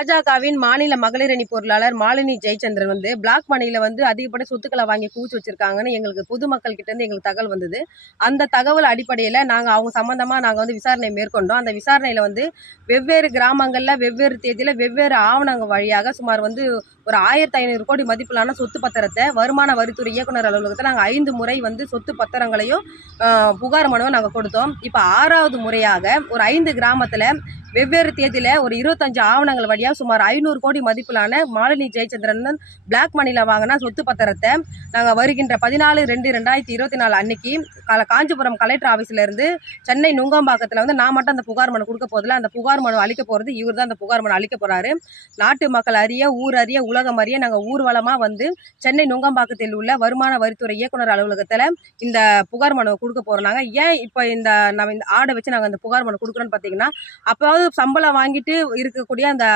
பாஜகவின் மாநில மகளிர் அணி பொருளாளர் மாலினி ஜெயச்சந்திரன் வந்து பிளாக் மணியில வந்து அதிகப்படி சொத்துக்களை வாங்கி குவிச்சு வச்சிருக்காங்கன்னு எங்களுக்கு பொதுமக்கள் கிட்ட இருந்து எங்களுக்கு தகவல் வந்தது. அந்த தகவல் அடிப்படையில நாங்க அவங்க சம்பந்தமா நாங்க வந்து விசாரணை மேற்கொண்டோம். அந்த விசாரணையில வந்து வெவ்வேறு கிராமங்கள்ல வெவ்வேறு தேதியில வெவ்வேறு ஆவணங்கள் வழியாக சுமார் வந்து ஒரு ஆயிரத்தி ஐநூறு கோடி மதிப்பிலான சொத்து பத்திரத்தை வருமான வரித்துறை இயக்குனர் அலுவலகத்தில் நாங்கள் ஐந்து முறை வந்து சொத்து பத்திரங்களையும் புகார் மனுவை நாங்கள் கொடுத்தோம். இப்போ ஆறாவது முறையாக ஒரு ஐந்து கிராமத்தில் வெவ்வேறு தேதியில ஒரு இருபத்தஞ்சு ஆவணங்கள் வழியாக சுமார் ஐநூறு கோடி மதிப்பிலான மாலினி ஜெயச்சந்திரன் பிளாக் மணியில் வாங்கின சொத்து பத்திரத்தை நாங்கள் வருகின்ற பதினாலு ரெண்டு ரெண்டாயிரத்தி இருபத்தி நாலு அன்னைக்கு காஞ்சிபுரம் கலெக்டர் ஆஃபீஸ்ல இருந்து சென்னை நுங்கம்பாக்கத்தில் வந்து நான் மட்டும் அந்த புகார் மனு கொடுக்க போதில் அந்த புகார் மனு அளிக்க போகிறது இவர் தான் அந்த புகார் மனு அளிக்க போறாரு. நாட்டு மக்கள் அறிய ஊர் அறிய உலகம் அறிய நாங்கள் ஊர்வலமாக வந்து சென்னை நுங்கம்பாக்கத்தில் உள்ள வருமான வரித்துறை இயக்குனர் அலுவலகத்தில் இந்த புகார் மனுவை கொடுக்க போகிறோம் நாங்கள் ஏன் இப்போ இந்த நம்ம இந்த ஆடை வச்சு நாங்கள் இந்த புகார் மனு கொடுக்குறோன்னு பார்த்தீங்கன்னா அப்போ சம்பளம் வாங்கிட்டு இருக்கக்கூடிய அந்த